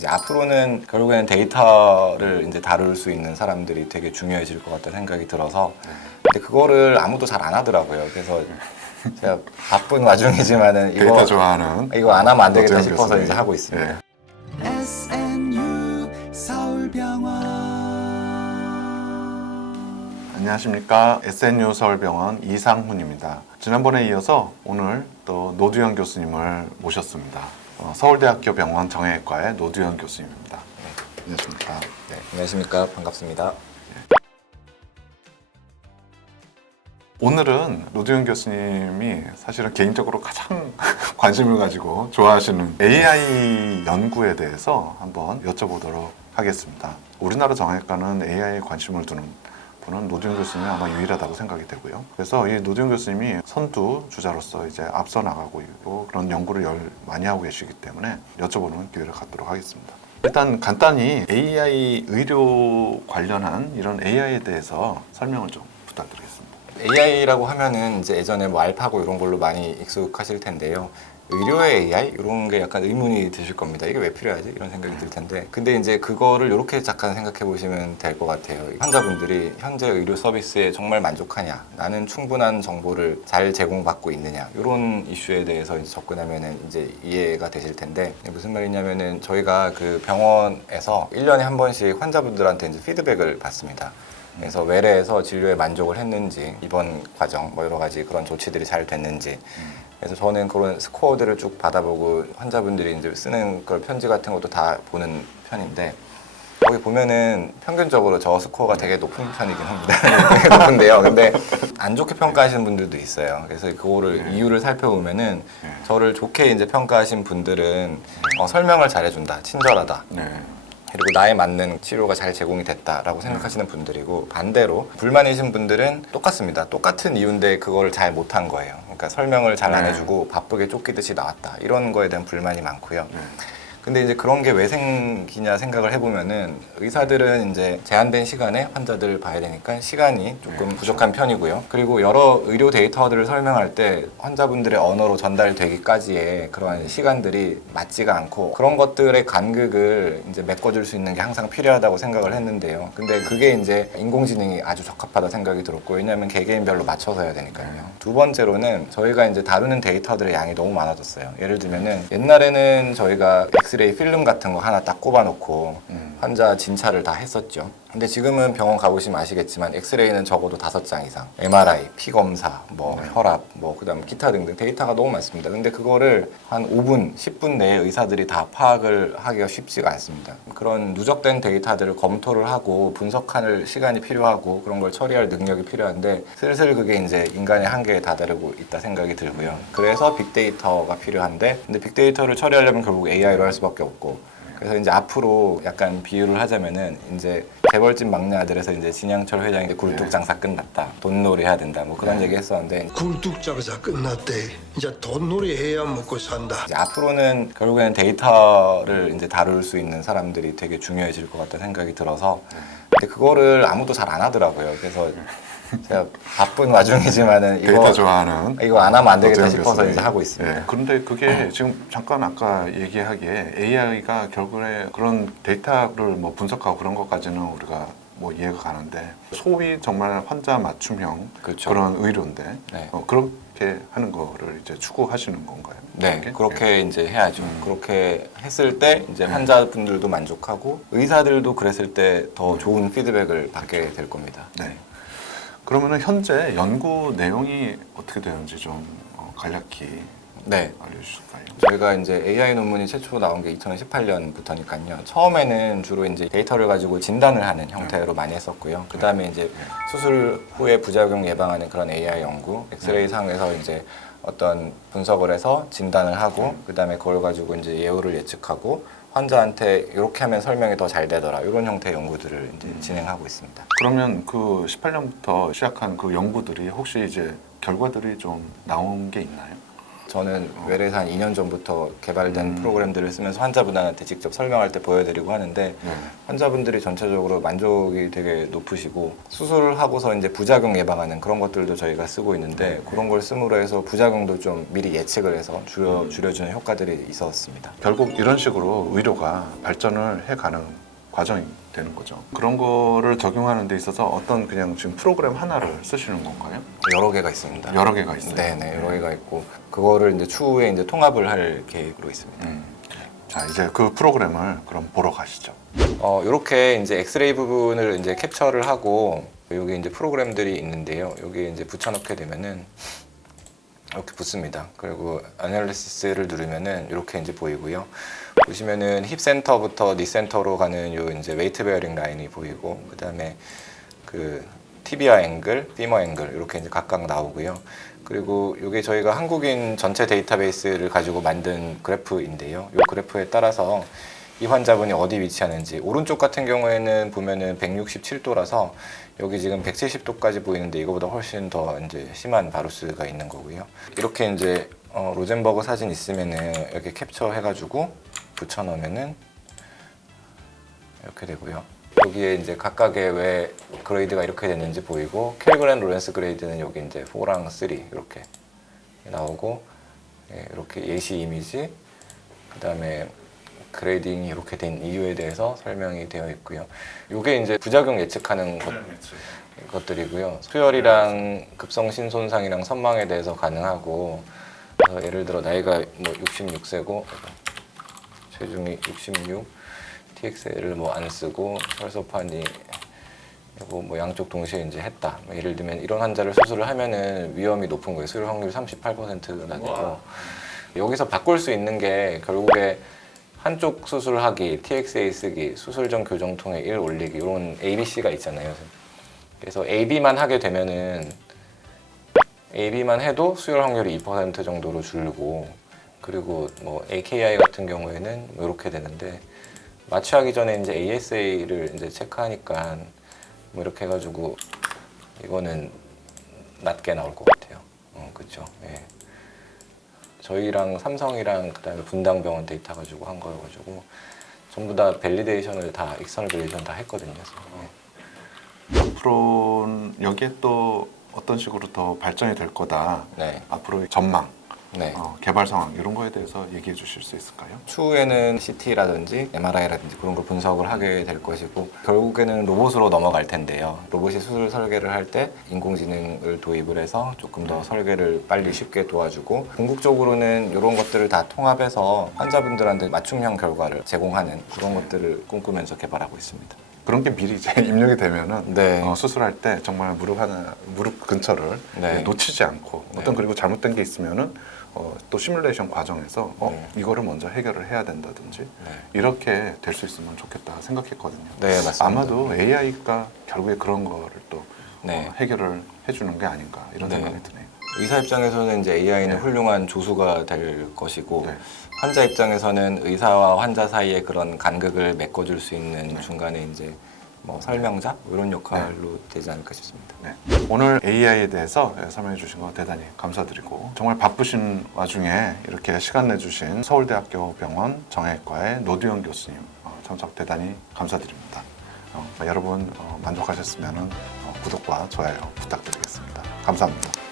이제 앞으로는 결국에는 데이터를 이제 다룰 수 있는 사람들이 되게 중요해질 것 같다는 생각이 들어서 근데 그거를 아무도 잘 안 하더라고요. 그래서 제가 바쁜 와중이지만은 데이터 좋아하는 이거 안 하면 안 되겠다 노태현 싶어서 교수님. 이제 하고 있습니다. SNU 서울병원. 안녕하십니까. SNU 서울병원 이상훈입니다. 지난번에 이어서 오늘 또 노두현 교수님을 모셨습니다. 서울대학교 병원 정형외과의 노두현 교수님입니다. 안녕하십니까. 네, 안녕하십니까. 반갑습니다. 오늘은 노두현 교수님이 사실은 개인적으로 가장 관심을 가지고 좋아하시는 AI 연구에 대해서 한번 여쭤보도록 하겠습니다. 우리나라 정형외과는 AI에 관심을 두는 분은 노두현 교수님이 아마 유일하다고 생각이 되고요. 그래서 이 노두현 교수님이 선두 주자로서 이제 앞서 나가고 있고 그런 연구를 많이 하고 계시기 때문에 여쭤보는 기회를 갖도록 하겠습니다. 일단 간단히 AI 의료 관련한 이런 AI에 대해서 설명을 좀 부탁드리겠습니다. AI라고 하면은 이제 예전에 뭐 알파고 이런 걸로 많이 익숙하실 텐데요. 의료의 AI 이런 게 약간 의문이 드실 겁니다. 이게 왜 필요하지? 이런 생각이 들 텐데. 근데 이제 그거를 이렇게 잠깐 생각해 보시면 될 것 같아요. 환자분들이 현재 의료 서비스에 정말 만족하냐? 나는 충분한 정보를 잘 제공받고 있느냐? 이런 이슈에 대해서 이제 접근하면은 이제 이해가 되실 텐데 무슨 말이냐면은 저희가 그 병원에서 1년에 한 번씩 환자분들한테 이제 피드백을 받습니다. 그래서 외래에서 진료에 만족을 했는지, 입원 과정, 뭐 여러 가지 그런 조치들이 잘 됐는지. 그래서 저는 그런 스코어들을 쭉 받아보고 환자분들이 이제 쓰는 그런 편지 같은 것도 다 보는 편인데, 거기 보면은 평균적으로 저 스코어가 되게 높은 편이긴 합니다. 되게 높은데요. 근데 안 좋게 평가하시는 분들도 있어요. 그래서 그거를 이유를 살펴보면은 저를 좋게 이제 평가하신 분들은 설명을 잘해준다, 친절하다. 그리고 나에 맞는 치료가 잘 제공이 됐다라고 생각하시는 분들이고, 반대로 불만이신 분들은 똑같습니다. 똑같은 이유인데 그거를 잘 못한 거예요. 그러니까 설명을 잘 안 해주고 바쁘게 쫓기듯이 나왔다. 이런 거에 대한 불만이 많고요. 근데 이제 그런 게 왜 생기냐 생각을 해보면은 의사들은 이제 제한된 시간에 환자들을 봐야 되니까 시간이 조금 부족한 편이고요. 그리고 여러 의료 데이터들을 설명할 때 환자분들의 언어로 전달되기까지의 그러한 시간들이 맞지가 않고 그런 것들의 간극을 이제 메꿔줄 수 있는 게 항상 필요하다고 생각을 했는데요. 근데 그게 이제 인공지능이 아주 적합하다 생각이 들었고, 왜냐하면 개개인별로 맞춰서 해야 되니까요. 두 번째로는 저희가 이제 다루는 데이터들의 양이 너무 많아졌어요. 예를 들면은 옛날에는 저희가 엑스레이 필름 같은 거 하나 딱 꼽아놓고 환자 진찰을 다 했었죠. 근데 지금은 병원 가보시면 아시겠지만 엑스레이는 적어도 5장 이상, MRI, 피검사, 뭐 혈압, 뭐 그다음 기타 등등 데이터가 너무 많습니다. 근데 그거를 한 5분, 10분 내에 의사들이 다 파악을 하기가 쉽지가 않습니다. 그런 누적된 데이터들을 검토를 하고 분석할 시간이 필요하고 그런 걸 처리할 능력이 필요한데 슬슬 그게 이제 인간의 한계에 다다르고 있다 생각이 들고요. 그래서 빅데이터가 필요한데, 근데 빅데이터를 처리하려면 결국 AI로 할 수밖에 없고, 그래서 이제 앞으로 약간 비유를 하자면은 이제 재벌집 막내 아들에서 이제 진양철 회장이 이제 굴뚝 장사 끝났다, 돈놀이 해야 된다, 뭐 그런 얘기 했었는데, 굴뚝 장사 끝났대. 이제 돈놀이 해야 먹고 산다. 이제 앞으로는 결국에는 데이터를 이제 다룰 수 있는 사람들이 되게 중요해질 것 같다는 생각이 들어서 근데 그거를 아무도 잘 안 하더라고요. 그래서 제가 바쁜 와중이지만은 데이터 좋아하는 이거 안 하면 안 되겠다 노태현 싶어서 교수님. 이제 하고 있습니다. 그런데 그게 지금 잠깐 아까 얘기하기에 AI가 결국에 그런 데이터를 뭐 분석하고 그런 것까지는 우리가 뭐 이해가 가는데, 소위 정말 환자 맞춤형 그렇죠. 그런 의료인데 네. 그렇게 하는 거를 이제 추구하시는 건가요? 네, 그게? 그렇게 이제 해야죠. 그렇게 했을 때 이제 환자분들도 만족하고 의사들도 그랬을 때 더 좋은 피드백을 받게 될 겁니다. 네. 그러면은 현재 연구 내용이 어떻게 되는지 좀 간략히 네. 알려주실까요? 저희가 이제 AI 논문이 최초 나온 게 2018년부터니까요. 처음에는 주로 이제 데이터를 가지고 진단을 하는 형태로 많이 했었고요. 그 다음에 이제 수술 후에 부작용 예방하는 그런 AI 연구, 엑스레이 상에서 이제 어떤 분석을 해서 진단을 하고, 그 다음에 그걸 가지고 이제 예후를 예측하고 환자한테 이렇게 하면 설명이 더 잘 되더라, 이런 형태의 연구들을 이제 진행하고 있습니다. 그러면 그 18년부터 시작한 그 연구들이 혹시 이제 결과들이 좀 나온 게 있나요? 저는 외래에서 한 2년 전부터 개발된 프로그램들을 쓰면서 환자분한테 직접 설명할 때 보여드리고 하는데 환자분들이 전체적으로 만족이 되게 높으시고 수술을 하고서 이제 부작용 예방하는 그런 것들도 저희가 쓰고 있는데 그런 걸 씀으로 해서 부작용도 좀 미리 예측을 해서 줄여주는 효과들이 있었습니다. 결국 이런 식으로 의료가 발전을 해가는 과정이 되는 거죠. 그런 거를 적용하는 데 있어서 어떤 그냥 지금 프로그램 하나를 쓰시는 건가요? 여러 개가 있습니다. 여러 개가 있어요. 네네, 여러 개가 있고 그거를 이제 추후에 이제 통합을 할 계획으로 있습니다. 자, 이제 그 프로그램을 그럼 보러 가시죠. 이렇게 이제 엑스레이 부분을 이제 캡처를 하고 여기 이제 프로그램들이 있는데요. 여기 이제 붙여넣게 되면은 이렇게 붙습니다. 그리고 애널리시스를 누르면은 이렇게 이제 보이고요. 보시면은 힙 센터부터 니 센터로 가는 요 이제 웨이트 베어링 라인이 보이고 그다음에 그 티비아 앵글, 피머 앵글 이렇게 이제 각각 나오고요. 그리고 이게 저희가 한국인 전체 데이터베이스를 가지고 만든 그래프인데요. 이 그래프에 따라서 이 환자분이 어디 위치하는지 오른쪽 같은 경우에는 보면은 167도라서 여기 지금 170도까지 보이는데 이거보다 훨씬 더 이제 심한 바루스가 있는 거고요. 이렇게 이제 로젠버그 사진 있으면은 이렇게 캡처 해가지고 붙여 넣으면은 이렇게 되고요. 여기에 이제 각각의 왜 그레이드가 이렇게 됐는지 보이고 캘그랜 로렌스 그레이드는 여기 이제 4랑 3 이렇게 나오고 이렇게 예시 이미지 그다음에 그레이딩이 이렇게 된 이유에 대해서 설명이 되어 있고요. 이게 이제 부작용 예측하는 것들이고요. 수혈이랑 급성 신손상이랑 선망에 대해서 가능하고 그래서 예를 들어 나이가 뭐 66세고 체중이 66, TXL을 뭐 안 쓰고 혈소판이 뭐 양쪽 동시에 이제 했다. 예를 들면 이런 환자를 수술을 하면은 위험이 높은 거예요. 수혈 확률 38%나 되고 여기서 바꿀 수 있는 게 결국에 한쪽 수술하기, TXA 쓰기, 수술 전 교정통에 1 올리기 이런 ABC가 있잖아요. 그래서 AB만 하게 되면은 AB만 해도 수혈 확률이 2% 정도로 줄고 그리고 뭐 AKI 같은 경우에는 뭐 이렇게 되는데 마취하기 전에 이제 ASA를 이제 체크하니까 뭐 이렇게 해가지고 이거는 낮게 나올 것 같아요. 그렇죠. 예. 저희랑 삼성이랑 그다음에 분당병원 데이터 가지고 한 거여가지고 전부 다 밸리데이션을 다 익스터널 밸리데이션 다 했거든요. 그래서, 앞으로 여기에 또 어떤 식으로 더 발전이 될 거다. 네. 앞으로의 전망, 네. 개발 상황 이런 거에 대해서 얘기해 주실 수 있을까요? 추후에는 CT라든지 MRI라든지 그런 걸 분석을 하게 될 것이고 결국에는 로봇으로 넘어갈 텐데요. 로봇이 수술 설계를 할 때 인공지능을 도입을 해서 조금 더 설계를 빨리 쉽게 도와주고 궁극적으로는 이런 것들을 다 통합해서 환자분들한테 맞춤형 결과를 제공하는 그런 것들을 꿈꾸면서 개발하고 있습니다. 그런 게 미리 이제 입력이 되면은 네. 수술할 때 정말 무릎 근처를 네. 놓치지 않고 네. 어떤 그리고 잘못된 게 있으면은 또 시뮬레이션 과정에서 네. 이거를 먼저 해결을 해야 된다든지 네. 이렇게 될 수 있으면 좋겠다 생각했거든요. 네, 맞습니다. 아마도 AI가 결국에 그런 거를 또 네. 해결을 해주는 게 아닌가 이런 네. 생각이 드네요. 의사 입장에서는 이제 AI는 네. 훌륭한 조수가 될 것이고 네. 환자 입장에서는 의사와 환자 사이에 그런 간극을 메꿔줄 수 있는 네. 중간에 이제 뭐 설명자 이런 역할로 되지 않을까 싶습니다. 네. 오늘 AI에 대해서 설명해 주신 거 대단히 감사드리고 정말 바쁘신 와중에 이렇게 시간 내주신 서울대학교 병원 정형외과의 노두영 교수님 참석 대단히 감사드립니다. 여러분 만족하셨으면 구독과 좋아요 부탁드리겠습니다. 감사합니다.